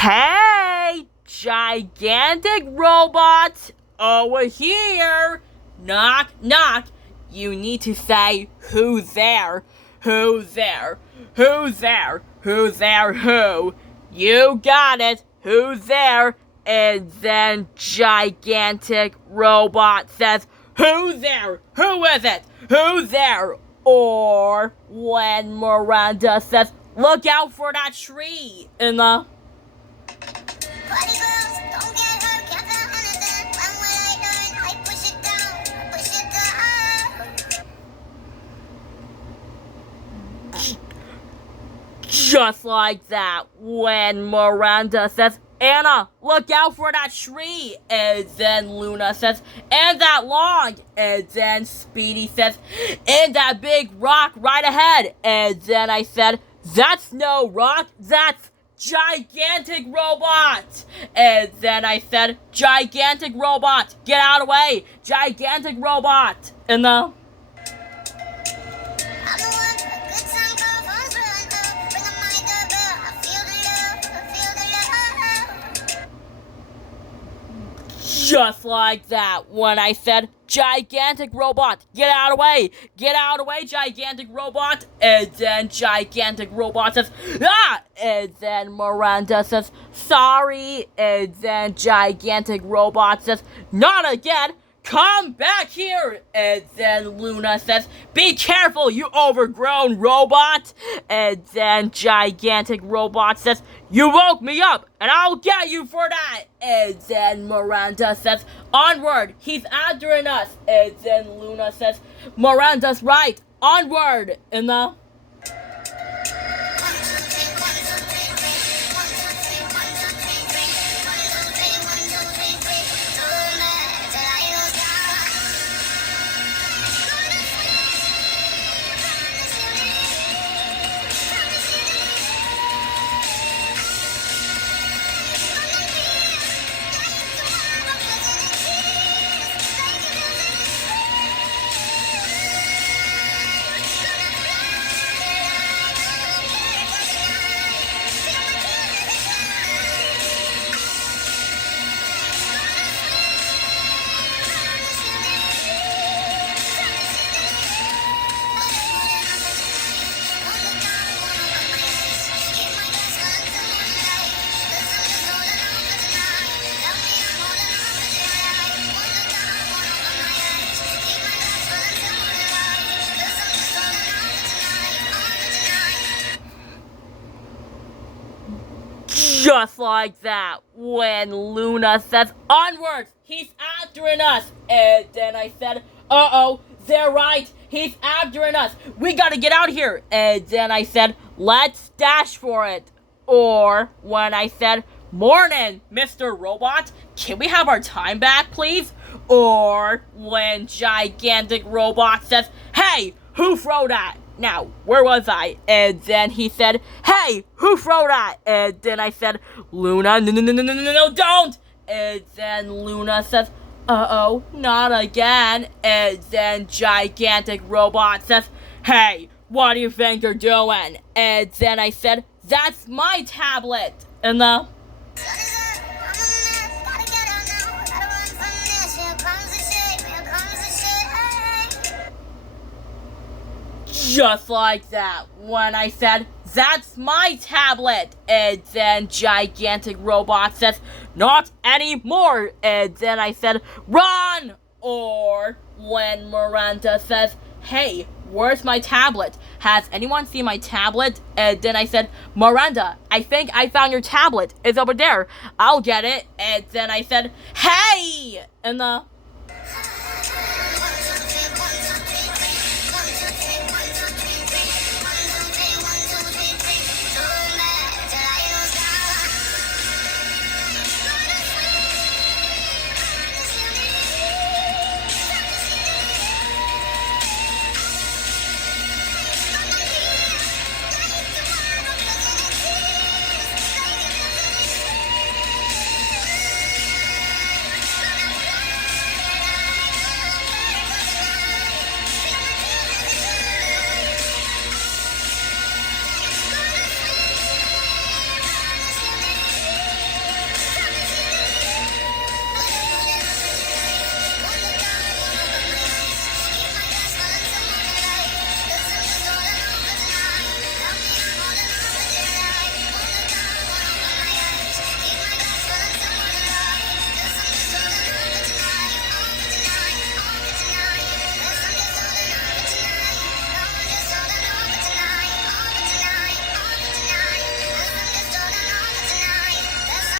Hey, gigantic robot, over here. Knock, knock. You need to say, who's there? Who's there? Who's there? Who's there? Who? You got it. Who's there? And then gigantic robot says, who's there? Who is it? Who's there? Or when Miranda says, look out for that tree in the... Just like that, when Miranda says, Anna, look out for that tree. And then Luna says, and that log. And then Speedy says, and that big rock right ahead. And then I said, that's no rock, that's gigantic robot. And then I said, gigantic robot, get out of the way. Gigantic robot. And the... Just like that, when I said, gigantic robot, get out of the way, get out of the way, gigantic robot, and then gigantic robot says, ah, and then Miranda says, sorry, and then gigantic robot says, not again, come back here, and then Luna says, be careful, you overgrown robot, and then gigantic robot says, you woke me up, and I'll get you for that, and then Miranda says, onward, he's after us, and then Luna says, Miranda's right, onward, in the... Just like that, when Luna says, onwards, he's after us, and then I said, uh-oh, they're right, he's after us, we gotta get out of here, and then I said, let's dash for it, or when I said, morning, Mr. Robot, can we have our time back, please, or when gigantic robot says, hey, who threw that? Now, where was I? And then he said, hey, who threw that? And then I said, Luna, no, don't! And then Luna says, uh-oh, not again. And then gigantic robot says, hey, what do you think you're doing? And then I said, that's my tablet. And the... Just like that, when I said, that's my tablet, and then gigantic robot says, not anymore, and then I said, run, or when Miranda says, hey, where's my tablet? Has anyone seen my tablet? And then I said, Miranda, I think I found your tablet, it's over there, I'll get it, and then I said, hey, and the...